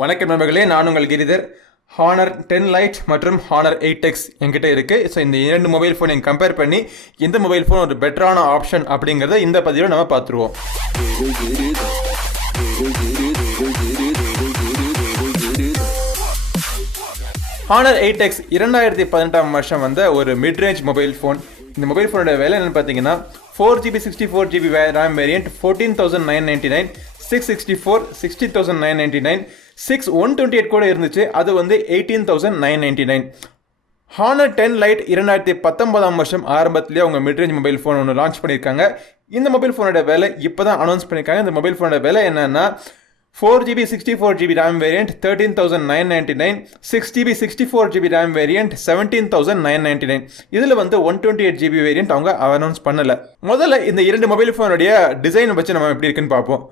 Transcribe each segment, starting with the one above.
வணக்கம் நண்பர்களே, நான் உங்கள் கிரிதர். ஹானர் 10 லைட் மற்றும் ஹானர் 8X என்கிட்ட இருக்குது. ஸோ இந்த இரண்டு மொபைல் ஃபோனையும் கம்பேர் பண்ணி இந்த மொபைல் ஃபோன் ஒரு பெட்டரான ஆப்ஷன் அப்படிங்கிறத இந்த பதிவில் நம்ம பார்த்துருவோம். ஹானர் 8X 2018 வருஷம் வந்த ஒரு மிட்ரேஞ்ச் மொபைல் ஃபோன். இந்த மொபைல் ஃபோனோட விலை என்னென்னு பார்த்தீங்கன்னா 4GB 64GB ரேம் வேரியண்ட் 14,999, 664 60,999, 128 கூட இருந்துச்சு, அது வந்து 18,999. ஹானர் 10 லைட் 2019 வருஷம் ஆரம்பத்திலேயே அவங்க மிட்ரேஞ்ச் மொபைல் ஃபோன் ஒன்று லான்ச் பண்ணியிருக்காங்க. இந்த மொபைல் ஃபோனோட விலை இப்போ தான் அனௌன்ஸ் பண்ணியிருக்காங்க. இந்த மொபைல் ஃபோனோட விலை என்னன்னா 4GB 64GB RAM variant 13,999, 6GB 64GB RAM variant 17,999. இதில் வந்து 128GB வேரியண்ட் அவங்க அனௌன்ஸ் பண்ணலை. முதல்ல இந்த இரண்டு மொபைல் ஃபோனுடைய டிசைனை வச்சு நம்ம எப்படி இருக்குன்னு பார்ப்போம்.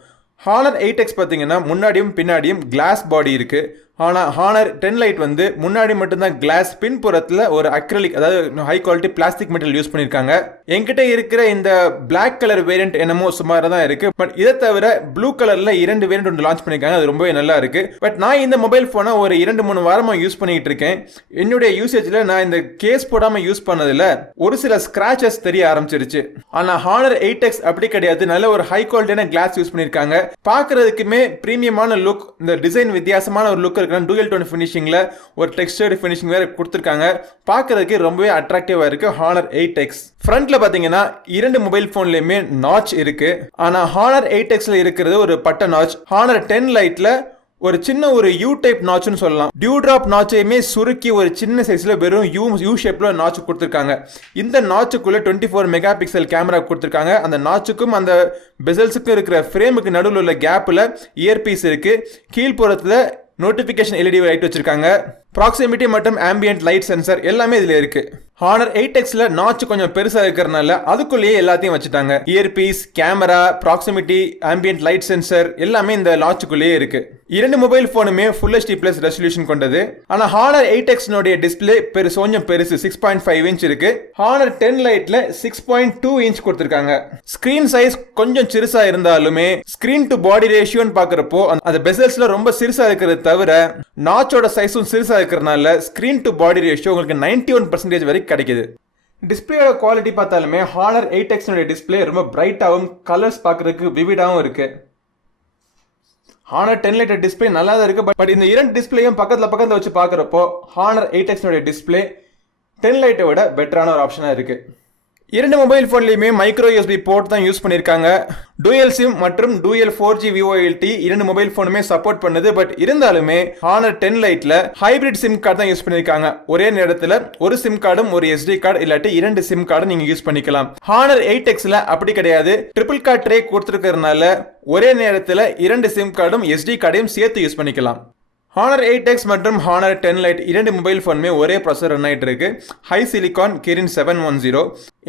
ஹானர் 8X பார்த்தீங்கன்னா முன்னாடியும் பின்னாடியும் கிளாஸ் பாடி இருக்குது. ஆனால் ஹானர் 10 லைட் வந்து முன்னாடி மட்டும்தான் கிளாஸ், பின்புறத்தில் ஒரு அக்ரலிக், அதாவது high quality plastic material use பண்ணியிருக்காங்க. என்கிட்ட இருக்கிற இந்த பிளாக் கலர் வேரியண்ட் என்னமோ சுமாராக தான் இருக்குது. பட் இதை தவிர ப்ளூ கலரில் இரண்டு வேரியண்ட் ஒன்று லான்ச் பண்ணியிருக்காங்க, அது ரொம்பவே நல்லா இருக்குது. பட் நான் இந்த மொபைல் ஃபோனை ஒரு 2-3 வாரமாக யூஸ் பண்ணிக்கிட்டு இருக்கேன். என்னுடைய யூசேஜில் நான் இந்த கேஸ் போடாமல் யூஸ் பண்ணதில் ஒரு சில ஸ்க்ராச்சஸ் தெரிய ஆரம்பிச்சிருச்சு. ஆனால் ஹானர் 8X அப்படி கிடையாது, நல்ல ஒரு ஹை குவாலிட்டியான கிளாஸ் யூஸ் பண்ணியிருக்காங்க. பார்க்கறதுக்குமே பிரீமியமான லுக், இந்த டிசைன் வித்தியாசமான ஒரு லுக் இருக்கு. டூயல் டோன் ஃபினிஷிங்ல ஒரு டெக்ஸ்டர்டு ஃபினிஷிங் வேற கொடுத்திருக்காங்க. பார்க்கிறதுக்கு ரொம்பவே அட்ராக்டிவா இருக்கு ஹானர் 8X. ஃப்ரண்ட்ல பாத்தீங்கன்னா இரண்டு மொபைல் போன்லயுமே நாட்ச் இருக்கு. ஆனா ஹானர் 8Xல இருக்கிறது ஒரு பட்ட நாட்ச். ஹானர் 10 லைட்ல ஒரு சின்ன ஒரு யூ டைப் நாட்ச்னு சொல்லலாம். டியூ டிராப் நாட்சையுமே சுருக்கி ஒரு சின்ன சைஸ்ல வெறும் யூ ஷேப்ல நாட்ச் கொடுத்துருக்காங்க. இந்த நாட்சுக்குள்ள 24 மெகா பிக்சல் கேமரா கொடுத்துருக்காங்க. அந்த நாட்சுக்கும் அந்த பெசல்ஸுக்கும் இருக்கிற ஃப்ரேமுக்கு நடுவில் உள்ள கேப்ல இயர்பீஸ் இருக்கு. கீழ்ப்புறத்துல நோட்டிபிகேஷன் எல்இடி லைட் வச்சிருக்காங்க. ப்ராக்சிமிட்டி மற்றும் ஆம்பியன்ட் லைட் சென்சர் எல்லாமே இதுல இருக்கு. ஹானர் 8Xல நாட்ச் கொஞ்சம் பெருசா இருக்கிறதுனால அதுக்குள்ளேயே எல்லாத்தையும் வச்சுட்டாங்க. Earpiece, camera, proximity, ambient light sensor எல்லாமே இந்த நாட்சுக்குள்ளேயே இருக்கு. இரண்டு மொபைல் போனுமே ஃபுல் HD பிளஸ் ரெசல்யூஷன் கொண்டது. ஆனா ஹானர் 8X டிஸ்பிளே கொஞ்சம் பெருசு, 6.5 இன்ச் இருக்கு. ஹானர் 10 லைட்ல 6.2 இன்ச் கொடுத்திருக்காங்க. ஸ்கிரீன் சைஸ் கொஞ்சம் சிறுசா இருந்தாலுமே ஸ்கிரீன் டு பாடி ரேஷியோன்னு பாக்குறப்போ அந்த பெசல்ஸ்ல ரொம்ப சிறுசா இருக்கிறது தவிர நாட்சோட சைஸும் சிறுசா இருக்கிறதுனால ஸ்கிரீன் டு பாடி ரேஷியோ உங்களுக்கு 91% வரைக்கும் கிடைக்குது. டிஸ்பிளேயோட குவாலிட்டி பார்த்தாலுமே ஹானர் 8X டிஸ்பிளே ரொம்ப பிரைட்டாகவும் கலர்ஸ் பார்க்கறதுக்கு விவிடாகவும் இருக்கு. ஹானர் 10 லைட் டிஸ்பிளே நல்லா தான் இருக்கு. பட் இந்த இரண்டு டிஸ்பிளேயும் பக்கத்துல வச்சு பார்க்கறப்போ ஹானர் 8X டிஸ்பிளே 10 லைட்டை விட பெட்டரான ஒரு ஆப்ஷனா இருக்கு. இரண்டு மொபைல் போன்லயுமே மைக்ரோ USB போர்ட் தான் யூஸ் பண்ணியிருக்காங்க. டூயல் சிம் மற்றும் டூயல் 4G VoLTE இரண்டு மொபைல் போனுமே சப்போர்ட் பண்ணுது. பட் இருந்தாலுமே ஹானர் 10 லைட்ல ஹைபிரிட் சிம் கார்டு தான் யூஸ் பண்ணியிருக்காங்க. ஒரே நேரத்தில் ஒரு சிம் கார்டும் ஒரு SD கார்டு இல்லாட்டி இரண்டு சிம் கார்டும் நீங்க யூஸ் பண்ணிக்கலாம். ஹானர் 8Xல அப்படி கிடையாது. ட்ரிபிள் கார்டு ட்ரே கொடுத்துருக்கிறதுனால ஒரே நேரத்தில் இரண்டு சிம் கார்டும் SD கார்டையும் சேர்த்து யூஸ் பண்ணிக்கலாம். ஹானர் 8X மற்றும் ஹானர் 10 லைட் இரண்டு மொபைல் ஃபோனுமே ஒரே ப்ராசஸர் ரன் ஆகிட்டு இருக்கு. HiSilicon Kirin 710.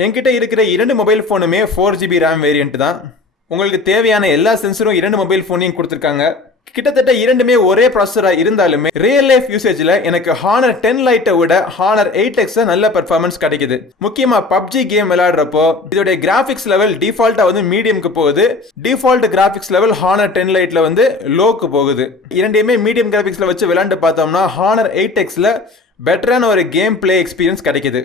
என்கிட்ட இருக்கிற இரண்டு மொபைல் ஃபோனுமே 4GB RAM வேரியண்ட் தான். உங்களுக்கு தேவையான எல்லா சென்சரும் இரண்டு மொபைல் ஃபோனையும் கொடுத்துருக்காங்க. கிட்டத்தட்ட இரண்டுமே ஒரே ப்ராசஸராக இருந்தாலுமே ரியல் லைஃப் யூசேஜில் எனக்கு ஹானர் 10 லைட்டை விட ஹானர் 8X நல்ல பெர்ஃபார்மன்ஸ் கிடைக்குது. முக்கியமாக PUBG கேம் விளையாடுறப்போ இதோடைய கிராஃபிக்ஸ் லெவல் டிஃபால்ட்டாக வந்து மீடியம்க்கு போகுது. டிஃபால்ட் கிராஃபிக்ஸ் லெவல் ஹானர் 10 லைட்டில் வந்து லோக்கு போகுது. இரண்டையுமே மீடியம் கிராஃபிக்ஸில் வச்சு விளையாண்டு பார்த்தோம்னா ஹானர் 8Xல பெட்டரான ஒரு கேம் பிளே எக்ஸ்பீரியன்ஸ் கிடைக்குது.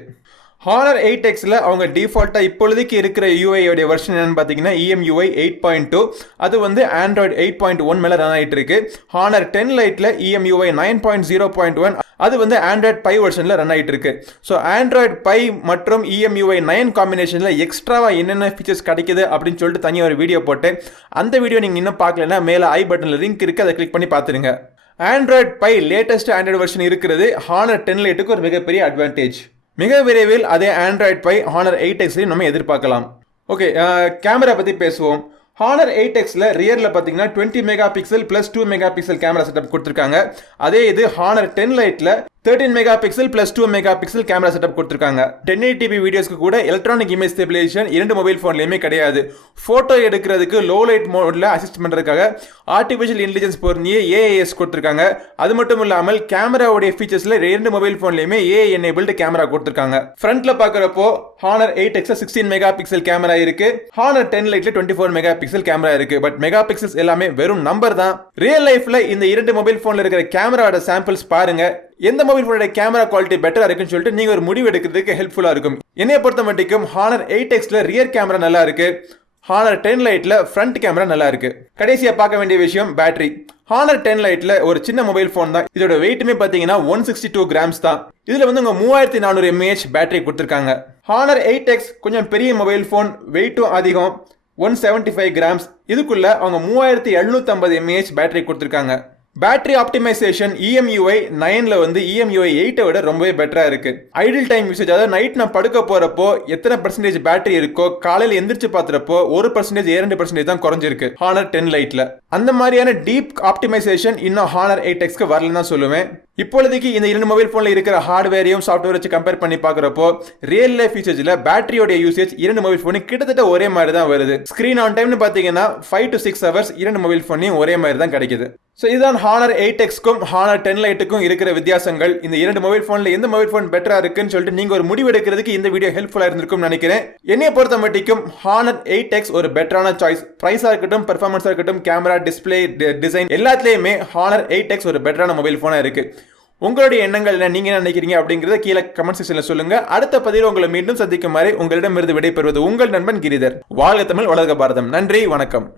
ஹானர் 8Xல அவங்க டிஃபால்ட்டாக இப்பொழுதைக்கு இருக்கிற UI உடைய வெர்ஷன் என்னன்னு பார்த்தீங்கன்னா EMUI 8.2. அது வந்து Android 8.1 மேலே ரன் ஆகிட்டு இருக்கு. ஹானர் 10 லைட்டில் EMUI 9.0.1 அது வந்து Android Pie வெர்ஷனில் ரன் ஆகிட்டு இருக்கு. ஸோ Android Pie மற்றும் EMUI 9 காம்பினேஷனில் எக்ஸ்ட்ராவாக என்னென்ன ஃபீச்சர்ஸ் கிடைக்குது அப்படின்னு சொல்லிட்டு தனியாக ஒரு வீடியோ போட்டேன். அந்த வீடியோ நீங்கள் இன்னும் பார்க்கலன்னா மேலே ஐ பட்டனில் லிங்க் இருக்குது, அதை கிளிக் பண்ணி பார்த்துருங்க. Android Pie latest Android version இருக்கிறது ஹானர் 10 லைட்டுக்கு ஒரு மிகப்பெரிய அட்வான்டேஜ். மிக விரைவில் அதே Android Pie ஹானர் 8Xலையும் நம்ம எதிர்பார்க்கலாம். ஓகே, கேமரா பற்றி பேசுவோம். ஹானர் 8Xல ரியரில் பார்த்தீங்கன்னா 20 mega pixel +2 mega pixel camera setup கொடுத்துருக்காங்க. அதே இது ஹானர் 10 லைட்டில் 13 mega pixel plus 2 mega pixel camera setup கொடுத்திருக்காங்க. 1080p வீடியோஸ்க்கு கூட எலக்ட்ரானிக் இமேஜ் ஸ்டெபிலைசேஷன் இரண்டு மொபைல் போன்லயுமே கிடையாது. போட்டோ எடுக்கிறதுக்கு லோ லைட் மோட்ல அசிஸ்ட் பண்றதுக்காக ஆர்டிஃபிஷியல் இன்டெலிஜென்ஸ் பொருந்திய ஏஐஎஸ் கொடுத்திருக்காங்க. அது மட்டும் இல்லாமல் கேமராவுடைய ஃபீச்சர்ஸ்ல இரண்டு மொபைல் போன்லயுமே ஏஐ எனேபிள்டு கேமரா கொடுத்திருக்காங்க. ஃப்ரண்ட்ல பாக்குறப்போ Honor 8X 16 mega pixel camera இருக்கு. Honor 10 Liteல 24 மெகா பிக்சல் கேமரா இருக்கு. பட் மெகா பிக்சல்ஸ் எல்லாமே வெறும் நம்பர் தான். ரியல் லைஃப்ல இந்த இரண்டு மொபைல் போன்ல இருக்கிற கேமராவோட சாம்பிள்ஸ் பாருங்க. எந்த மொபைல் போனோட கேமரா குவாலிட்டி பெட்டரா இருக்குன்னு சொல்லிட்டு நீங்க ஒரு முடிவு எடுக்கிறதுக்கு ஹெல்ப்ஃபுல்லா இருக்கும். என்னைய பொறுத்த மட்டும் Honor 8Xல ரியர் கேமரா நல்லா இருக்கு. Honor 10 Liteல ஃப்ரண்ட் கேமரா நல்லா இருக்கு. கடைசியா பார்க்க வேண்டிய விஷயம் பேட்டரி. Honor 10 Liteல ஒரு சின்ன மொபைல் போன் தான். இதோட வெயிட்டுமே பாத்தீங்கன்னா 162 கிராம்ஸ் தான். இதுல வந்து உங்க 3400 mAh பேட்டரி கொடுத்திருக்காங்க. Honor 8X கொஞ்சம் பெரிய மொபைல் போன், வெயிட்டும் அதிகம், 175 கிராம்ஸ். இதுக்குள்ள அவங்க 3750 mAh பேட்டரி கொடுத்திருக்காங்க. பேட்டரி ஆப்டிமைசேஷன் EMUI 9ல வந்து EMUI 8 விட ரொம்பவே பெட்டரா இருக்கு. ஐடில் டைம் யூசேஜ், அதாவது நைட் நான் படுக்க போறப்போ எத்தனை பர்சன்டேஜ் பேட்டரி இருக்கோ காலையில எந்திரிச்சு பாத்துறப்போ 1% 2% தான் குறைஞ்சிருக்கு Honor 10 Liteல. அந்த மாதிரியான டீப் ஆப்டிமைசேஷன் இன்னும் Honor 8Xக்கு வரலன்னு தான் சொல்லுவேன். இப்பொழுதைக்கு இந்த இரண்டு மொபைல் போன்ல இருக்கிற ஹார்ட்வேரையும் சாஃப்ட்வேர் வச்சு கம்பேர் பண்ணி பாக்குறப்போ ரியல் லைஃப் ஃபீச்சர்ஸ்ல பேட்டரியோட யூசேஜ் இரண்டு மொபைல் போன் கிட்டத்தட்ட ஒரே மாதிரி தான் வருது. ஸ்கிரீன் ஆன் டைம்னு பாத்தீங்கன்னா 5 to 6 hours இரண்டு மொபைல் போனையும் ஒரே மாதிரி தான் கிடைக்குது. ஸோ இதுதான் Honor 8Xக்கும் Honor 10 Liteக்கும் இருக்கிற வித்தியாசங்கள். இந்த இரண்டு மொபைல் போன்ல எந்த மொபைல் போன் பெட்டரா இருக்குன்னு சொல்லிட்டு நீங்க ஒரு முடிவு எடுக்கிறதுக்கு இந்த வீடியோ ஹெல்ப்ஃபுல்லா இருந்திருக்கும் நினைக்கிறேன். என்னைய பொறுத்த மட்டும் Honor 8X ஒரு பெட்டரான சாய்ஸ். பிரைஸா இருக்கட்டும், பெர்ஃபார்மன்ஸா இருக்கட்டும், கேமரா, டிஸ்பிளே, டிசைன் எல்லாத்துலயுமே Honor 8X ஒரு பெட்டரான மொபைல் போனா இருக்கு. உங்களுடைய எண்ணங்கள் என்ன, நீங்க என்ன நினைக்கிறீங்க அப்படிங்கறத கீழே கமெண்ட் செக்ஷன்ல சொல்லுங்க. அடுத்த பதிவில் உங்களை மீண்டும் சந்திக்கும் வரை உங்களிடமிருந்து விடைபெறுவது உங்கள் நண்பன் கிரிதர். வாழ்க தமிழ், வளர்க பாரதம். நன்றி, வணக்கம்.